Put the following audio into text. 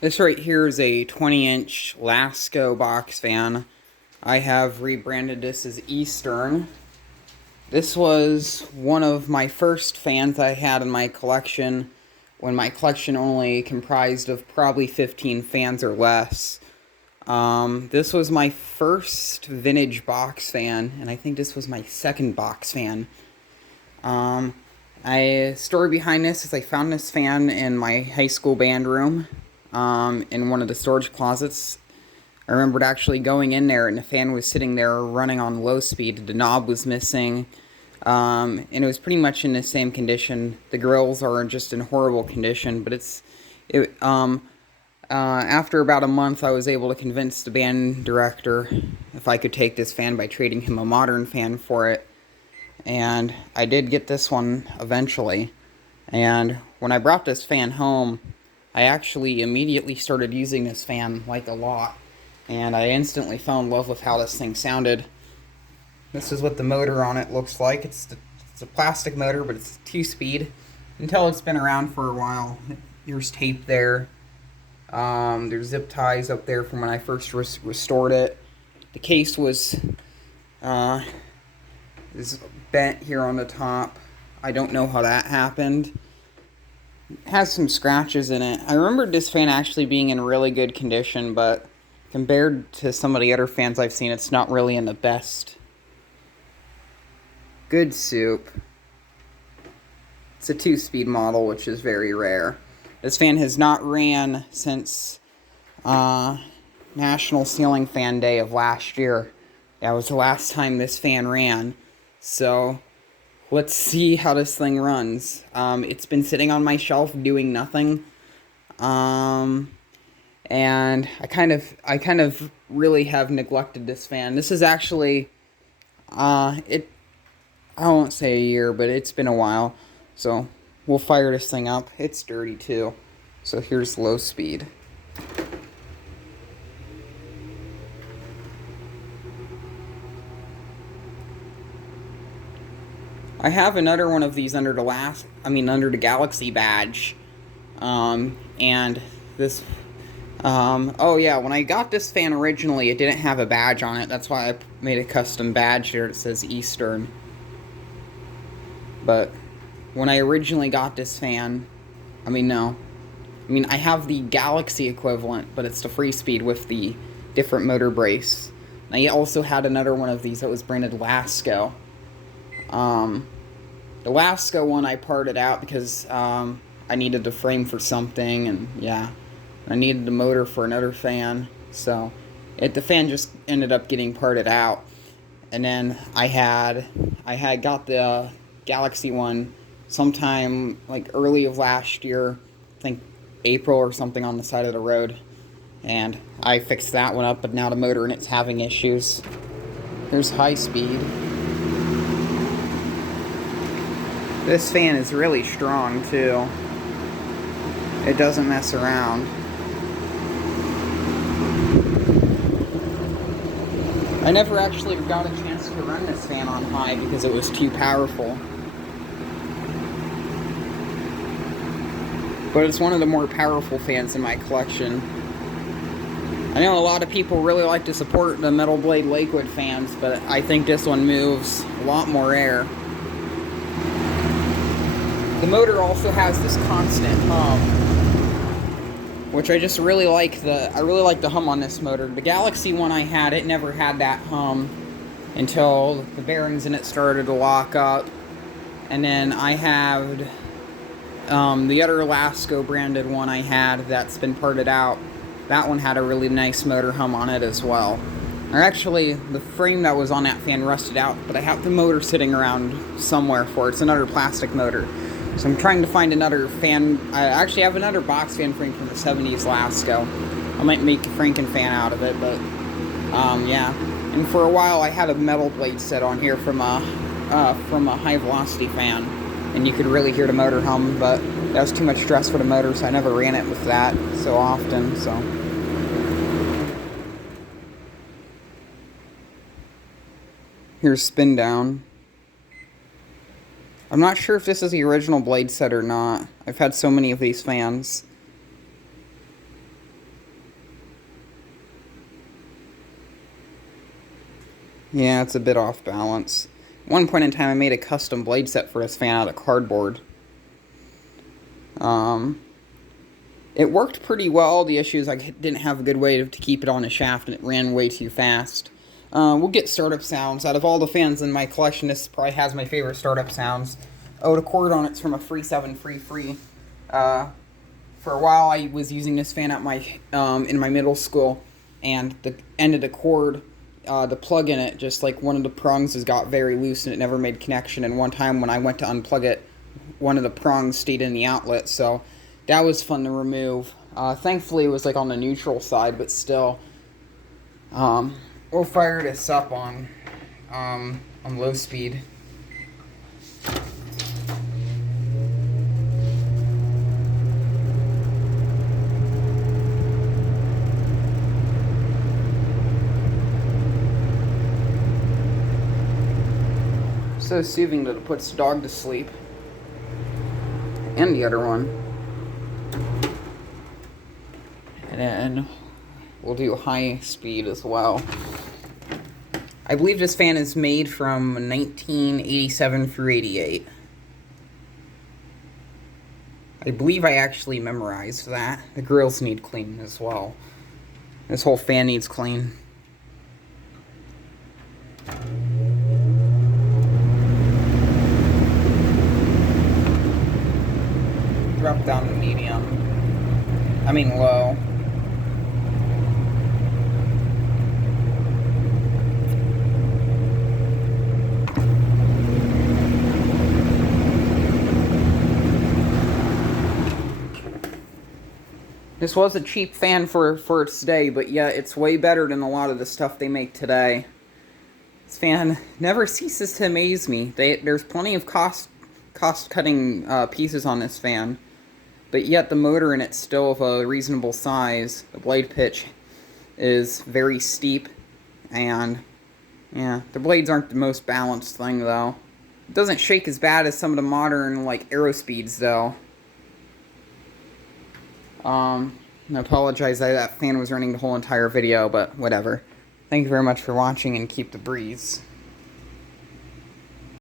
This right here is a 20-inch Lasko box fan. I have rebranded this as Eastern. This was one of my first fans I had in my collection when my collection only comprised of probably 15 fans or less. This was my first vintage box fan, and I think this was my second box fan. Um, Story behind this is I found this fan in my high school band room, in one of the storage closets. I remembered actually going in there, and the fan was sitting there running on low speed. The knob was missing, and it was pretty much in the same condition. The grills are just in horrible condition, but after about a month, I was able to convince the band director if I could take this fan by trading him a modern fan for it. And I did get this one eventually. And when I brought this fan home, I actually immediately started using this fan like a lot. And I instantly fell in love with how this thing sounded. This is what the motor on it looks like. It's a plastic motor, but it's 2-speed. You can tell it's been around for a while. There's tape there. There's zip ties up there from when I first restored it. The case is bent here on the top. I don't know how that happened. It has some scratches in it. I remember this fan actually being in really good condition, but compared to some of the other fans I've seen, it's not really in the best. Good soup. It's a 2-speed model, which is very rare. This fan has not ran since National Ceiling Fan Day of last year. That was the last time this fan ran. So let's see how this thing runs. It's been sitting on my shelf doing nothing. And I kind of really have neglected this fan. This is actually I won't say a year, but it's been a while. So we'll fire this thing up. It's dirty too. So here's low speed. I have another one of these under the Galaxy badge. And this, oh yeah, when I got this fan originally, it didn't have a badge on it. That's why I made a custom badge here that says Eastern. But when I originally got this fan, I have the Galaxy equivalent, but it's the free speed with the different motor brace. I also had another one of these that was branded Lasko. The Lasko one I parted out because I needed the frame for something, and yeah, I needed the motor for another fan. So the fan just ended up getting parted out, and then I had got the Galaxy one sometime like early of last year, I think April or something, on the side of the road, and I fixed that one up, but now the motor in it's having issues. There's high speed. This fan is really strong too. It doesn't mess around. I never actually got a chance to run this fan on high because it was too powerful. But it's one of the more powerful fans in my collection. I know a lot of people really like to support the Metal Blade Lakewood fans, but I think this one moves a lot more air. The motor also has this constant hum, which I just really like. I really like the hum on this motor. The Galaxy one I had, it never had that hum until the bearings in it started to lock up. And then I had the other Lasko branded one I had that's been parted out. That one had a really nice motor hum on it as well. Or actually, the frame that was on that fan rusted out, but I have the motor sitting around somewhere for it. It's another plastic motor. So I'm trying to find another fan. I actually have another box fan frame from the 70s Lasko. I might make a Franken fan out of it, but yeah. And for a while I had a Metal Blade set on here from a high velocity fan, and you could really hear the motor hum, but that was too much stress for the motor, so I never ran it with that so often. So here's spin down. I'm not sure if this is the original blade set or not. I've had so many of these fans. Yeah, it's a bit off balance. At one point in time, I made a custom blade set for this fan out of cardboard. Um, it worked pretty well. The issue is I didn't have a good way to keep it on a shaft, and it ran way too fast. We'll get startup sounds. Out of all the fans in my collection, this probably has my favorite startup sounds. Oh, the cord on it's from a Free 7 Free. For a while, I was using this fan at my in my middle school, and the end of the cord, the plug in it, just like one of the prongs has got very loose and it never made connection. And one time when I went to unplug it, one of the prongs stayed in the outlet, so that was fun to remove. Thankfully, it was like on the neutral side, but still. We'll fire this up on low speed. So soothing that it puts the dog to sleep. And the other one. And then we'll do high speed as well. I believe this fan is made from 1987 through 88. I believe I actually memorized that. The grills need cleaning as well. This whole fan needs clean. Drop down to medium. I mean low. This was a cheap fan for its day, but yeah, it's way better than a lot of the stuff they make today. This fan never ceases to amaze me. There's plenty of cost-cutting pieces on this fan, but yet the motor in it's still of a reasonable size. The blade pitch is very steep, and yeah, the blades aren't the most balanced thing though. It doesn't shake as bad as some of the modern like Aerospeeds though. I apologize that fan was running the whole entire video, but whatever. Thank you very much for watching, and keep the breeze.